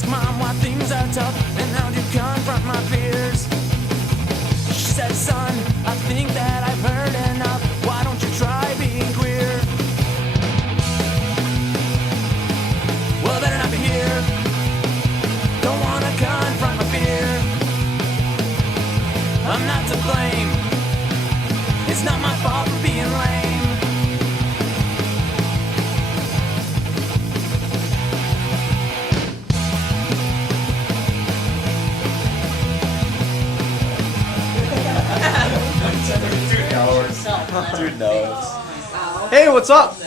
ask mom why things are tough and how to confront my fears. She said, son, I think that I've heard enough. Why don't you try being queer? Well, I better not be here. Don't wanna confront my fear. I'm not to blame. It's not my fault for being lame. Dude knows. Hey, what's up?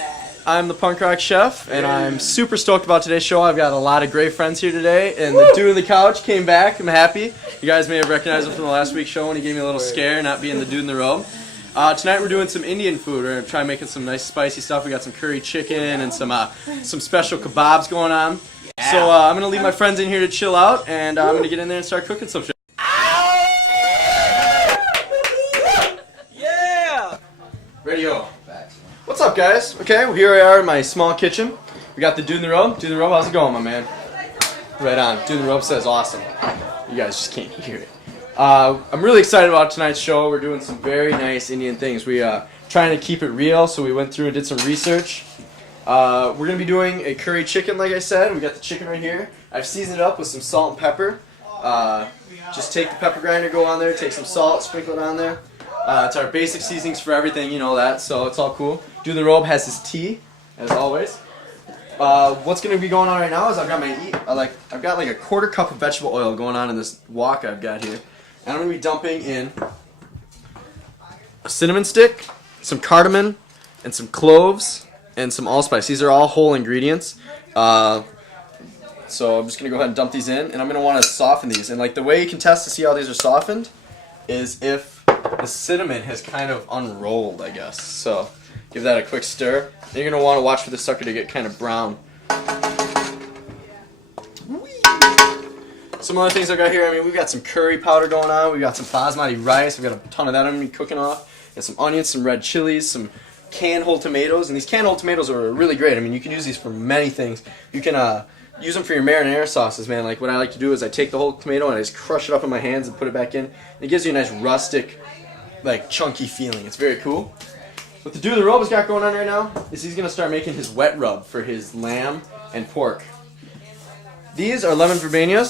I'm the Punk Rock Chef, and I'm super stoked about today's show. I've got a lot of great friends here today, and the dude on the couch came back. I'm happy. You guys may have recognized him from the last week's show when he gave me a little scare, not being the dude in the robe. Tonight we're doing some Indian food. We're gonna try making some nice spicy stuff. We got some curry chicken and some special kebabs going on. So I'm gonna leave my friends in here to chill out, and I'm gonna get in there and start cooking some shit. Radio. What's up, guys? Okay, well, here we are in my small kitchen. We got the dude in the robe. Dude in the robe, how's it going, my man? Right on. Dude in the robe says awesome. You guys just can't hear it. I'm really excited about tonight's show. We're doing some very nice Indian things. We trying to keep it real, so we went through and did some research. We're gonna be doing a curry chicken, like I said. We got the chicken right here. I've seasoned it up with some salt and pepper. Just take the pepper grinder, go on there, take some salt, sprinkle it on there. It's our basic seasonings for everything, you know that, so it's all cool. Dude in the robe has his tea, as always. What's going to be going on right now is I've got like a quarter cup of vegetable oil going on in this wok I've got here. And I'm going to be dumping in a cinnamon stick, some cardamom, and some cloves, and some allspice. These are all whole ingredients. So I'm just going to go ahead and dump these in, and I'm going to want to soften these. And like the way you can test to see how these are softened is if the cinnamon has kind of unrolled, I guess. So give that a quick stir. Then you're going to want to watch for this sucker to get kind of brown. Some other things I got here, I mean, we've got some curry powder going on. We've got some basmati rice. We've got a ton of that I'm going to be cooking off. Got some onions, some red chilies, some canned whole tomatoes. And these canned whole tomatoes are really great. I mean, you can use these for many things. You can use them for your marinara sauces, man. Like what I like to do is I take the whole tomato and I just crush it up in my hands and put it back in. And it gives you a nice rustic, like chunky feeling. It's very cool. What the dude in the robe has got going on right now is he's going to start making his wet rub for his lamb and pork. These are lemon verbena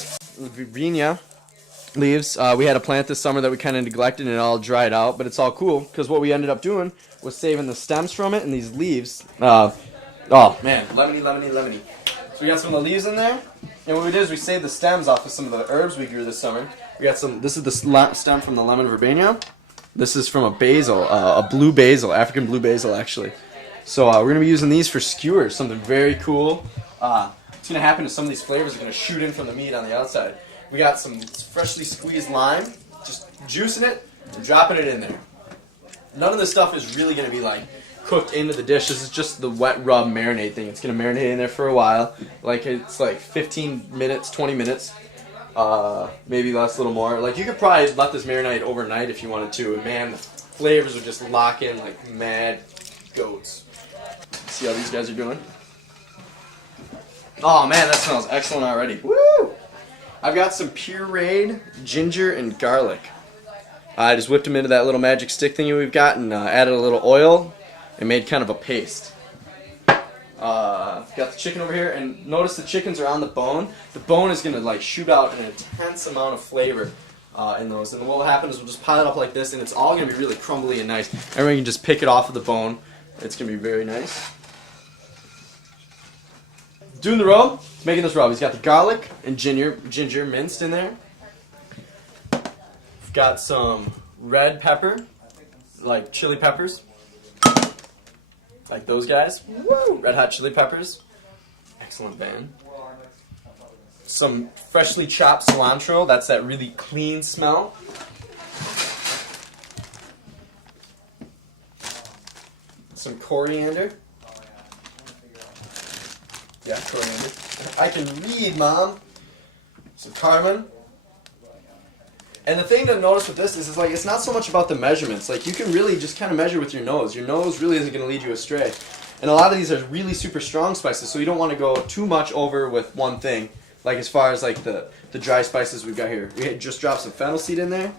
leaves. We had a plant this summer that we kind of neglected and it all dried out, but it's all cool because what we ended up doing was saving the stems from it and these leaves. Oh man, lemony. So we got some of the leaves in there, and what we did is we saved the stems off of some of the herbs we grew this summer. We got some. This is the stem from the lemon verbena. This is from a basil, a blue basil, African blue basil actually. So we're gonna be using these for skewers, something very cool. What's gonna happen is some of these flavors are gonna shoot in from the meat on the outside. We got some freshly squeezed lime, just juicing it and dropping it in there. None of this stuff is really gonna be like cooked into the dish. This is just the wet rub marinade thing. It's gonna marinate in there for a while. Like it's like 15 minutes, 20 minutes. Maybe less, a little more. Like you could probably let this marinate overnight if you wanted to, and man, the flavors would just lock in like mad goats. See how these guys are doing? Oh man, that smells excellent already. Woo! I've got some pureed ginger and garlic. I just whipped them into that little magic stick thingy we've got and added a little oil and made kind of a paste. Got the chicken over here, and notice the chickens are on the bone. The bone is going to like shoot out an intense amount of flavor in those. And what will happen is we'll just pile it up like this, and it's all going to be really crumbly and nice. Everyone can just pick it off of the bone. It's going to be very nice. Doing the rub, making this rub. He's got the garlic and ginger minced in there. We've got some red pepper, like chili peppers. Like those guys. Woo! Red Hot Chili Peppers. Excellent band. Some freshly chopped cilantro. That's that really clean smell. Some coriander. Yeah, coriander. I can read, Mom. Some cardamom. And the thing to notice with this is like it's not so much about the measurements. Like you can really just kind of measure with your nose. Your nose really isn't going to lead you astray. And a lot of these are really super strong spices, so you don't want to go too much over with one thing. Like as far as like the dry spices we've got here. We had just dropped some fennel seed in there.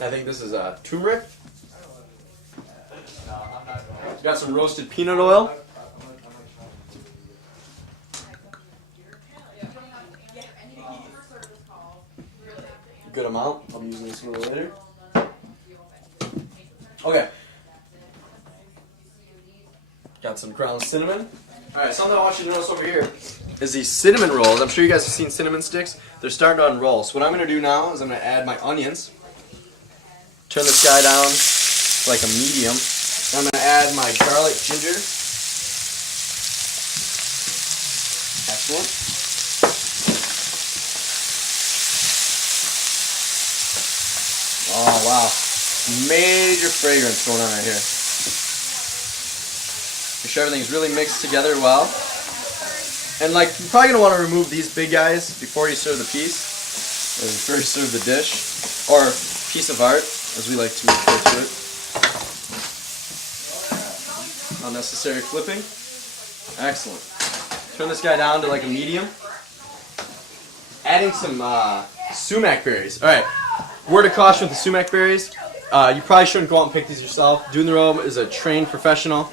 I think this is turmeric. Got some roasted peanut oil. Good amount. I'll be using this a little later. Okay. Got some ground cinnamon. Alright, something I want you to notice over here is these cinnamon rolls. I'm sure you guys have seen cinnamon sticks. They're starting to unroll. So what I'm going to do now is I'm going to add my onions. Turn this guy down to like a medium. I'm going to add my garlic ginger. Excellent. Oh wow. Major fragrance going on right here. Make sure everything's really mixed together well. And like, you're probably going to want to remove these big guys before you serve the piece. Or before you serve the dish. Or piece of art, as we like to refer to it. Unnecessary flipping. Excellent. Turn this guy down to like a medium. Adding some sumac berries. Alright, word of caution with the sumac berries. You probably shouldn't go out and pick these yourself. Doing the Robe is a trained professional.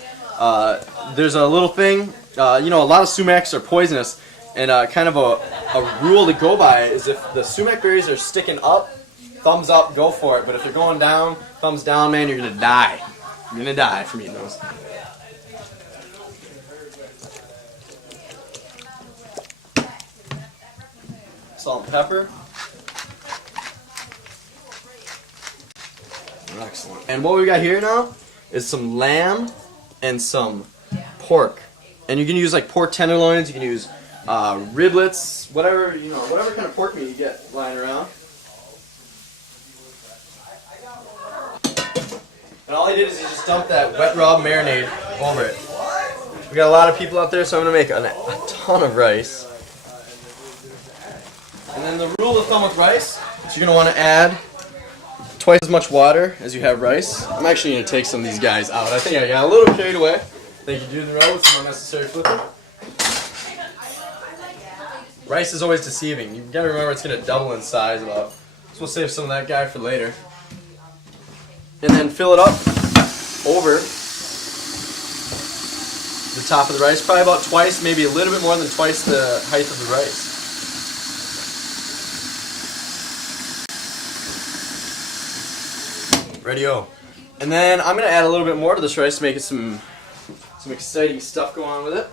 There's a little thing, you know, a lot of sumacs are poisonous, and kind of a rule to go by is if the sumac berries are sticking up, thumbs up, go for it. But if they're going down, thumbs down, man, you're going to die. You're going to die from eating those. Salt and pepper. Excellent. And what we got here now is some lamb and some pork. And you can use like pork tenderloins, you can use riblets, whatever, you know, whatever kind of pork meat you get lying around. And all I did is you just dump that wet raw marinade over it. We got a lot of people out there, so I'm going to make a ton of rice. And then the rule of thumb with rice is you're going to want to add twice as much water as you have rice. I'm actually going to take some of these guys out. I think I got a little carried away. Thank you, Dude in the Row, with some unnecessary flipping. Rice is always deceiving. You've got to remember it's going to double in size about. So we'll save some of that guy for later. And then fill it up over the top of the rice. Probably about twice, maybe a little bit more than twice the height of the rice. Ready-o. And then I'm going to add a little bit more to this rice to make it some exciting stuff go on with it.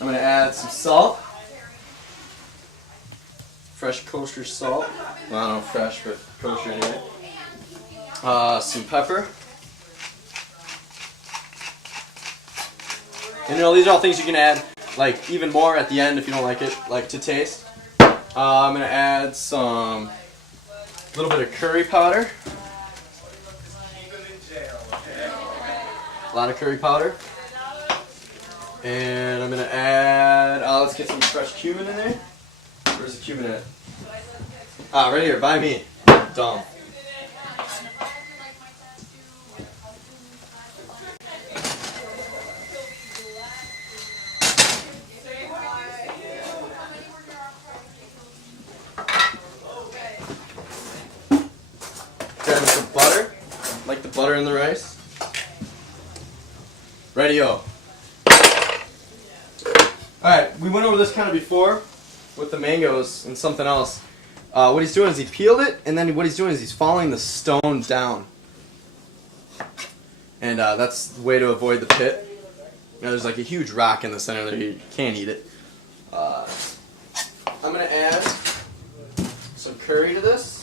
I'm going to add some salt. Fresh kosher salt. Well, I don't know fresh, but kosher anyway. Some pepper. And you know, these are all things you can add, like even more at the end if you don't like it, like to taste. I'm going to add some little bit of curry powder. A lot of curry powder. And I'm going to add, let's get some fresh cumin in there. Where's the cumin at? Right here, by me. Dumb. Grab some butter, like the butter in the rice. Ready-o. Alright, we went over this kind of before with the mangoes and something else. What he's doing is he peeled it, and then what he's doing is he's following the stone down. And that's the way to avoid the pit. You know, there's like a huge rock in the center there, you can't eat it. I'm going to add some curry to this.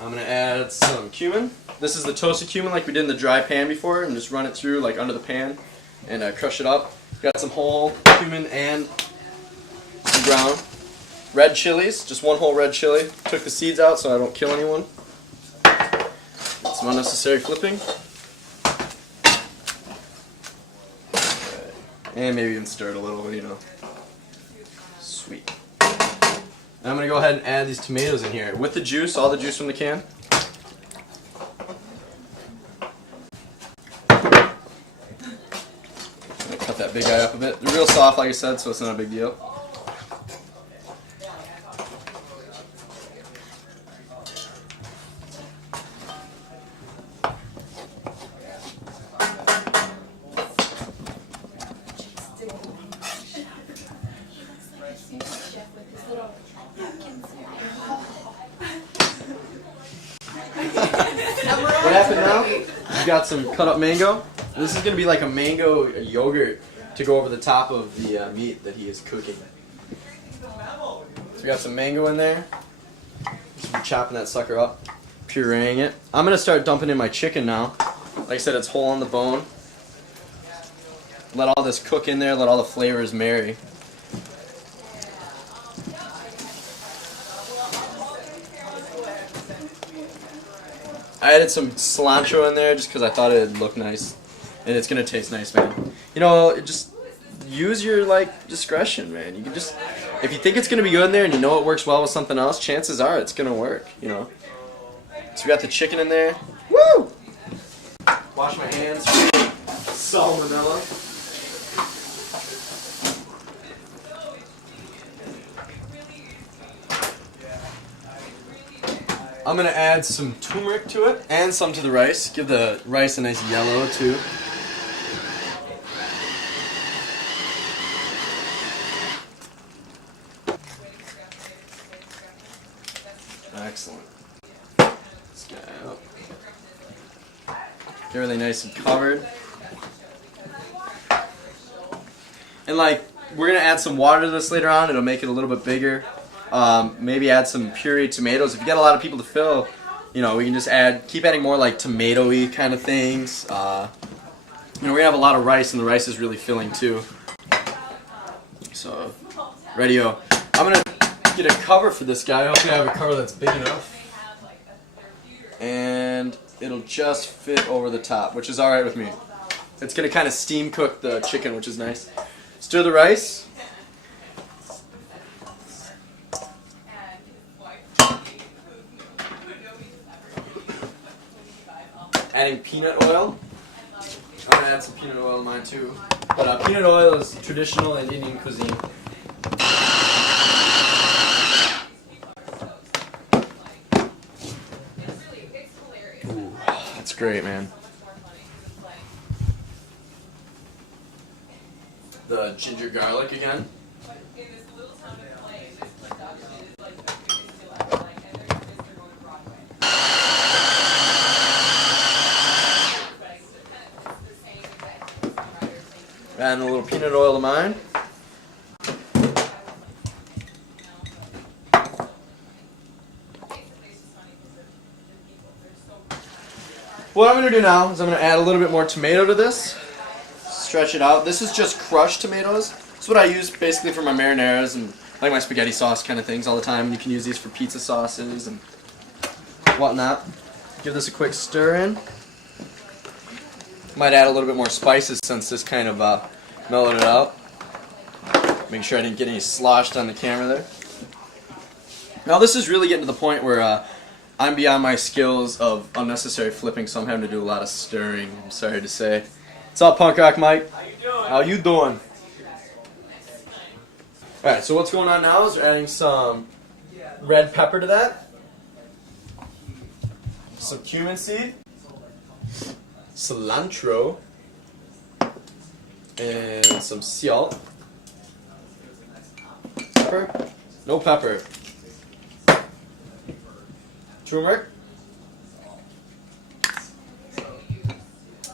I'm going to add some cumin. This is the toasted cumin like we did in the dry pan before, and just run it through like under the pan and crush it up. Got some whole cumin and some ground. Red chilies, just one whole red chili. Took the seeds out so I don't kill anyone. Some unnecessary flipping. And maybe even stir it a little, you know. Sweet. And I'm going to go ahead and add these tomatoes in here with the juice, all the juice from the can. lift that big guy up a bit. They're real soft, like I said, so it's not a big deal. What happened now? We got some cut up mango. This is going to be like a mango yogurt to go over the top of the meat that he is cooking. So we got some mango in there. Just be chopping that sucker up, pureeing it. I'm going to start dumping in my chicken now. Like I said, it's whole on the bone. Let all this cook in there, let all the flavors marry. I added some cilantro in there just because I thought it'd look nice, and it's gonna taste nice, man. You know, just use your discretion, man. You can just, if you think it's gonna be good in there and you know it works well with something else, chances are it's gonna work. You know. So we got the chicken in there. Woo! Wash my hands. Salmonella. I'm going to add some turmeric to it and some to the rice. Give the rice a nice yellow too. Excellent. This guy up. Get really nice and covered. And we're going to add some water to this later on. It'll make it a little bit bigger. Maybe add some pureed tomatoes. If you got a lot of people to fill, you know, we can just keep adding more tomato-y kind of things. You know, we're gonna have a lot of rice, and the rice is really filling too. So, ready-o. I'm gonna get a cover for this guy. Hopefully I have a cover that's big enough. And it'll just fit over the top, which is alright with me. It's gonna kind of steam cook the chicken, which is nice. Stir the rice. Adding peanut oil. I'm gonna add some peanut oil in mine too. But peanut oil is traditional in Indian cuisine. Ooh, that's great, man. The ginger garlic again. Adding a little peanut oil to mine. What I'm going to do now is I'm going to add a little bit more tomato to this. Stretch it out. This is just crushed tomatoes. This is what I use basically for my marinaras and my spaghetti sauce kind of things all the time. You can use these for pizza sauces and whatnot. Give this a quick stir in. Might add a little bit more spices since this kind of mellowed it out. Make sure I didn't get any sloshed on the camera there. Now this is really getting to the point where I'm beyond my skills of unnecessary flipping, so I'm having to do a lot of stirring, I'm sorry to say. What's up, Punk Rock Mike? How you doing? Alright, so what's going on now is we're adding some red pepper to that. Some cumin seed. Cilantro and some salt. Pepper? No pepper. Turmeric.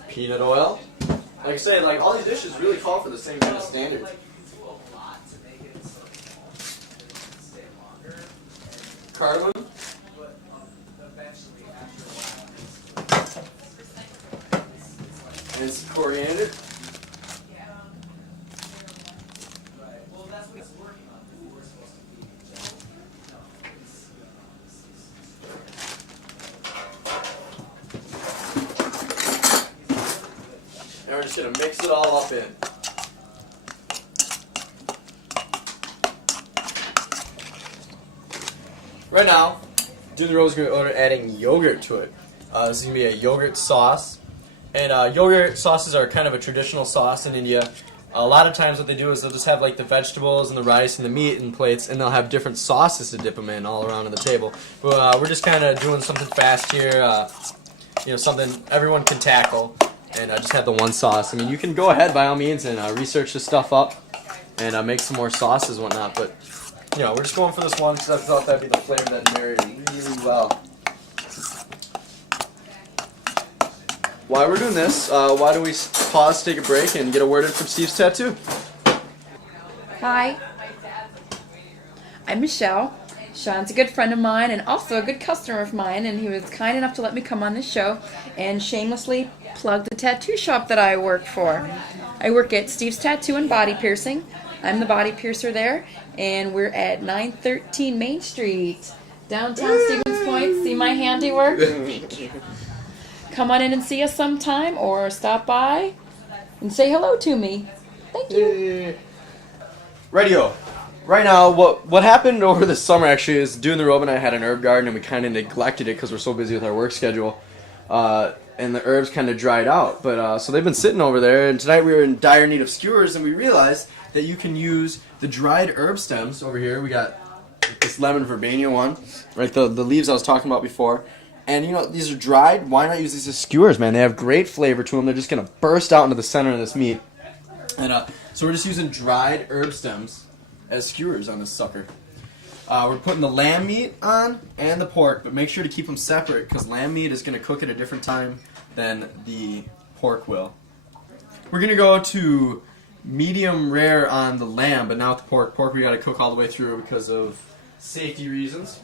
Peanut oil. Like I said, all these dishes really call for the same kind of standards. Cardamom. And some coriander. And we're just going to mix it all up in. Right now, Dude the Rose is going to order adding yogurt to it. This is going to be a yogurt sauce. And yogurt sauces are kind of a traditional sauce in India. A lot of times what they do is they'll just have like the vegetables and the rice and the meat in plates, and they'll have different sauces to dip them in all around on the table. But, we're just kind of doing something fast here, something everyone can tackle, and I just have the one sauce. I mean, you can go ahead by all means and research this stuff up and make some more sauces and whatnot, but we're just going for this one because I thought that'd be the flavor that married really well. While we're doing this, why don't we pause, take a break, and get a word in from Steve's Tattoo? Hi, I'm Michelle. Sean's a good friend of mine and also a good customer of mine, and he was kind enough to let me come on this show and shamelessly plug the tattoo shop that I work for. I work at Steve's Tattoo and Body Piercing. I'm the body piercer there, and we're at 913 Main Street, downtown Stevens Point. See my handiwork? Thank you. Come on in and see us sometime, or stop by and say hello to me. Thank you. Radio. Right now, what happened over the summer actually is Doing the Robe and I had an herb garden, and we kind of neglected it because we're so busy with our work schedule, and the herbs kind of dried out. But so they've been sitting over there, and tonight we were in dire need of skewers, and we realized that you can use the dried herb stems over here. We got this lemon verbena one, right? The leaves I was talking about before. And, these are dried. Why not use these as skewers, man? They have great flavor to them. They're just going to burst out into the center of this meat. And so we're just using dried herb stems as skewers on this sucker. We're putting the lamb meat on and the pork, but make sure to keep them separate because lamb meat is going to cook at a different time than the pork will. We're going to go to medium rare on the lamb, but not with the pork. Pork we got to cook all the way through because of safety reasons.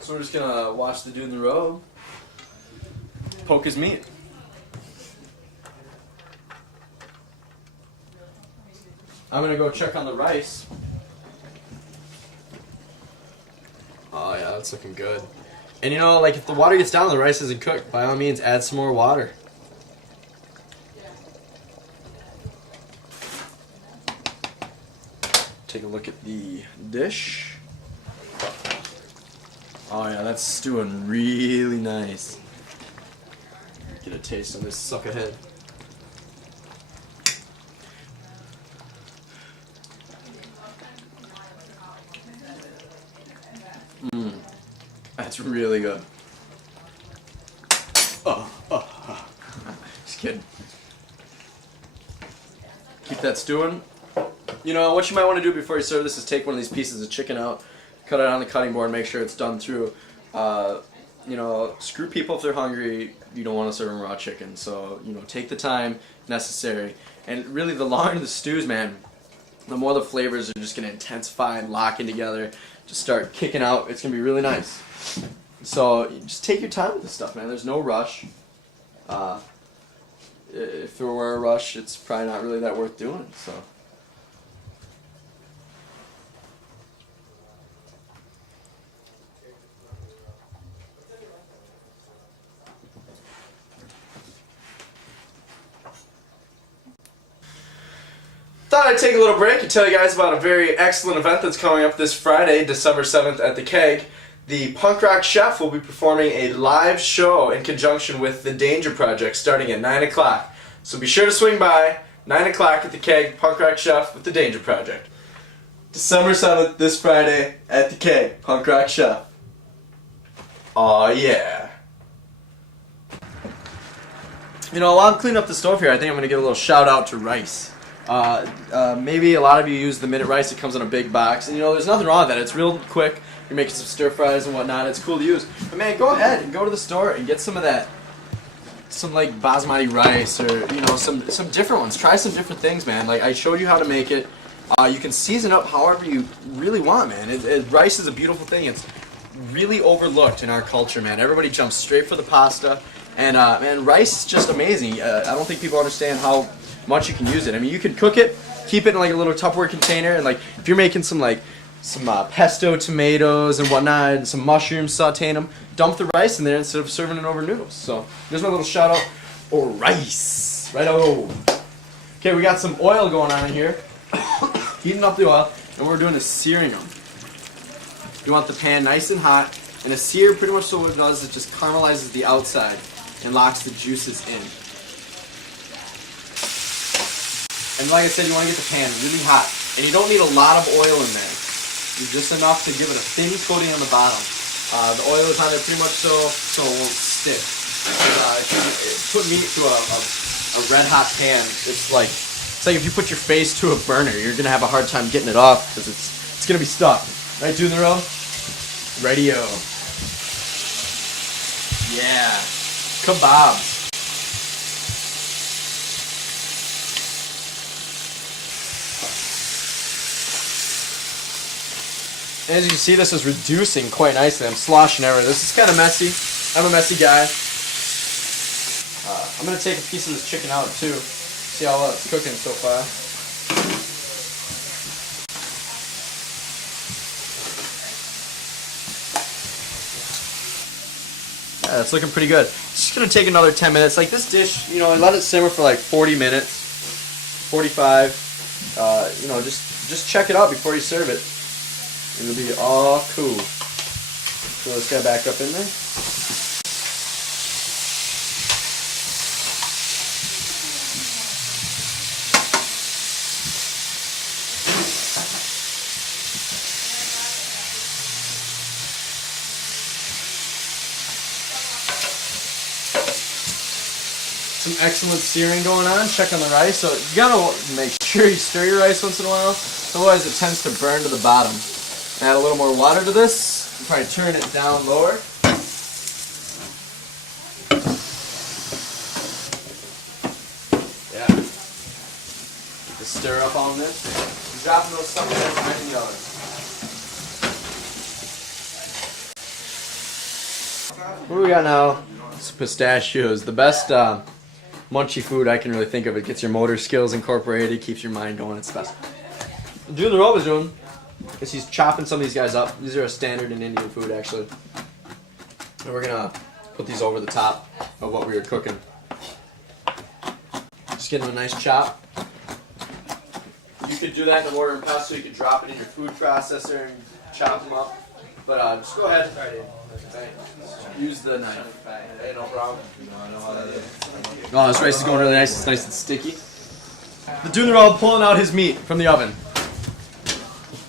So we're just gonna watch the dude in the robe poke his meat. I'm gonna go check on the rice. Oh yeah, that's looking good. And if the water gets down and the rice isn't cooked, by all means add some more water. Take a look at the dish. Oh yeah, that's stewing really nice. Get a taste of this sucker head. That's really good. Oh. Just kidding. Keep that stewing. What you might want to do before you serve this is take one of these pieces of chicken out, cut it on the cutting board, make sure it's done through. Screw people if they're hungry. You don't want to serve them raw chicken. So, take the time necessary. And really, the longer the stews, man, the more the flavors are just going to intensify and lock in together. Just start kicking out. It's going to be really nice. So, just take your time with this stuff, man. There's no rush. If there were a rush, it's probably not really that worth doing. So. Thought I'd take a little break and tell you guys about a very excellent event that's coming up this Friday, December 7th at the Keg. The Punk Rock Chef will be performing a live show in conjunction with the Danger Project starting at 9 o'clock. So be sure to swing by, 9 o'clock at the Keg, Punk Rock Chef with the Danger Project. December 7th, this Friday at the Keg, Punk Rock Chef. Aw yeah. While I'm cleaning up the stove here, I think I'm going to give a little shout out to rice. Maybe a lot of you use the minute rice. It comes in a big box, and there's nothing wrong with that. It's real quick. You're making some stir fries and whatnot. It's cool to use. But man, go ahead and go to the store and get some of that, some like basmati rice or some different ones. Try some different things, man. Like I showed you how to make it. You can season up however you really want, man. Rice is a beautiful thing. It's really overlooked in our culture, man. Everybody jumps straight for the pasta, and man, rice is just amazing. I don't think people understand how much you can use it. I mean, you can cook it, keep it in like a little Tupperware container, and like if you're making some pesto tomatoes and whatnot, and some mushrooms, sauteing them, dump the rice in there instead of serving it over noodles. So there's my little shout out for rice. Righto. Okay, we got some oil going on here, heating up the oil, and we're doing is searing them. You want the pan nice and hot, and a sear pretty much so what it does is it just caramelizes the outside and locks the juices in. And like I said, you want to get the pan really hot. And you don't need a lot of oil in there. Just enough to give it a thin coating on the bottom. The oil is on there pretty much so it won't stick. If you put meat to a red hot pan, it's like if you put your face to a burner, you're gonna have a hard time getting it off because it's gonna be stuck. Right, Dude in the Row? Radio. Yeah. Kebabs. As you can see, this is reducing quite nicely. I'm sloshing everything. This is kind of messy. I'm a messy guy. I'm going to take a piece of this chicken out too. See how well it's cooking so far. Yeah, it's looking pretty good. It's just going to take another 10 minutes. Like this dish, you know, let it simmer for like 40 minutes, 45. You know, just check it out before you serve it. It'll be all cool. Throw this guy back up in there. Some excellent searing going on. Check on the rice. So you gotta make sure you stir your rice once in a while. Otherwise it tends to burn to the bottom. Add a little more water to this. Probably turn it down lower. Yeah. Just stir up on this. Dropping those suckers right in the oven. What do we got now? It's pistachios. The best munchy food I can really think of. It gets your motor skills incorporated, keeps your mind going. It's the best. Dude the Row is doing is he's chopping some of these guys up. These are a standard in Indian food, actually. And we're gonna put these over the top of what we were cooking. Just getting a nice chop. You could do that in the mortar and pestle. You could drop it in your food processor and chop them up. But just go ahead. Use the knife. Hey, no problem. Oh, this rice is going really nice. It's nice and sticky. The Dude in the Row pulling out his meat from the oven.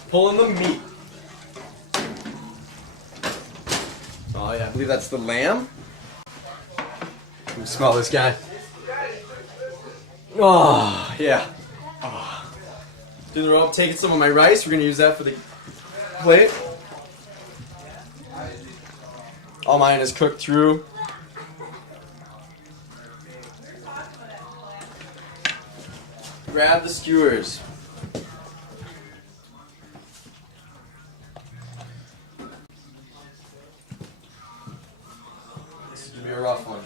Pulling the meat. Oh yeah, I believe that's the lamb. Let me smell this guy. Oh yeah. Oh. Dude in the Row, taking some of my rice. We're gonna use that for the plate. All mine is cooked through. Grab the skewers. This is gonna be a rough one.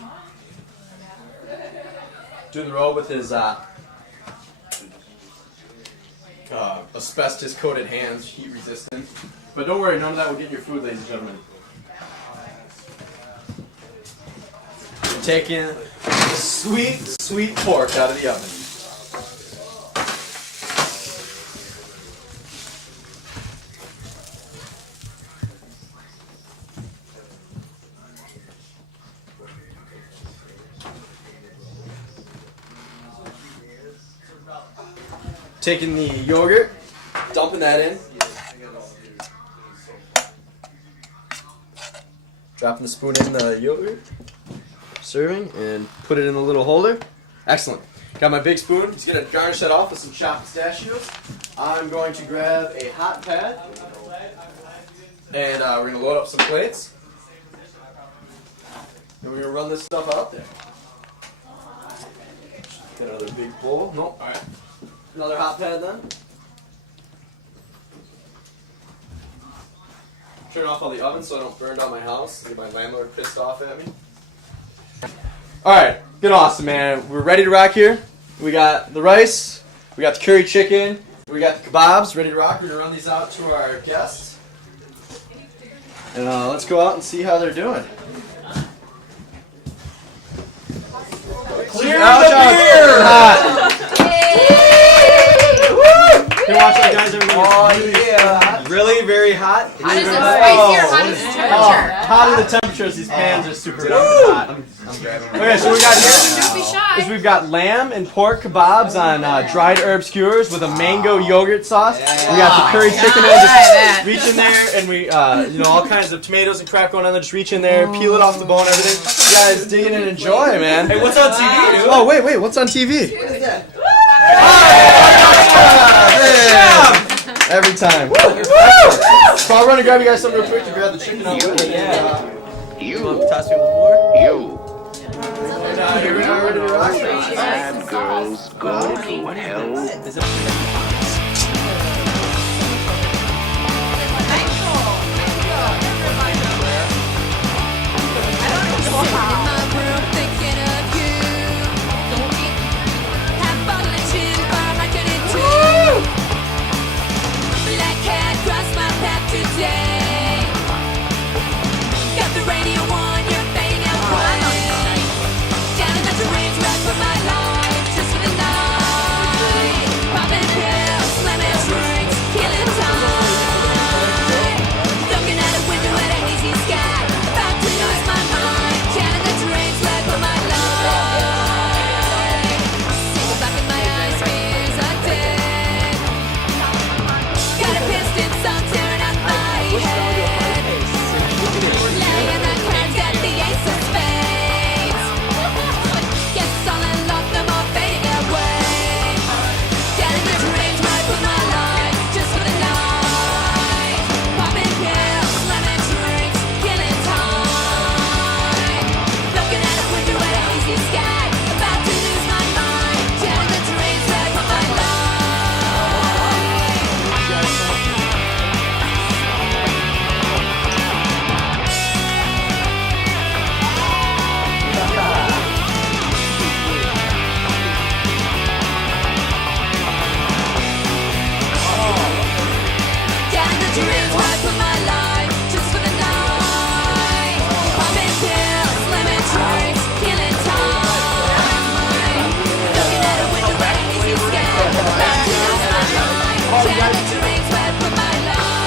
Dude in the Row with his asbestos-coated hands, heat resistant. But don't worry, none of that will get in your food, ladies and gentlemen. We're taking the sweet, sweet pork out of the oven. Taking the yogurt, dumping that in. Dropping the spoon in the yogurt. Serving and put it in the little holder. Excellent. Got my big spoon. Just gonna garnish that off with some chopped pistachios. I'm going to grab a hot pad and we're gonna load up some plates. And we're gonna run this stuff out there. Get another big bowl. Nope. All right. Another hot pad then. Turn off all the ovens so I don't burn down my house and get my landlord pissed off at me. Alright, been awesome, man. We're ready to rock here. We got the rice, we got the curry chicken, we got the kebabs ready to rock. We're going to run these out to our guests. And let's go out and see how they're doing. Clear the beer! Hey, watch that, guys. Everybody. Oh, yeah. Really very very hot. Hot is it spicy or hot is the temperature? Hot are the temperatures. These pans are super hot. Okay, so we got Don't be here shy. is we've got lamb and pork kebabs on dried herb skewers with a mango yogurt sauce. We got the curry chicken in. Just reach in there and we, you know, all kinds of tomatoes and crap going on there. Just reach in there, peel it off the bone, everything. You guys dig in and enjoy, man. Hey, what's on TV, dude? Oh wait, what's on TV? What is that? Every time. So I'll run and grab you guys something real quick to grab the chicken out. Toss me one more? Here we are, ready to rock. Bad girls go to hell.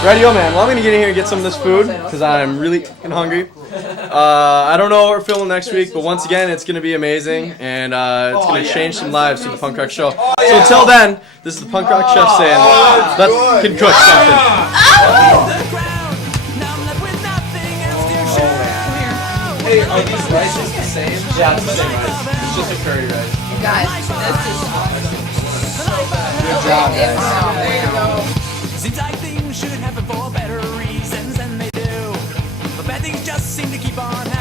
Radio man, well I'm gonna get in here and get some of this food because I'm really fucking hungry. I don't know what we're filming next week, but once again it's gonna be amazing and it's gonna change some lives through the Punk Rock Show. So until then, this is the Punk Rock Chef saying, let's can cook something. Hey, are these rices the same? Yeah, it's the same rice. It's just a curry rice. Guys, this is awesome. Good job, guys. There you go. Seems like things should happen for better reasons than they do. But bad things just seem to keep on happening.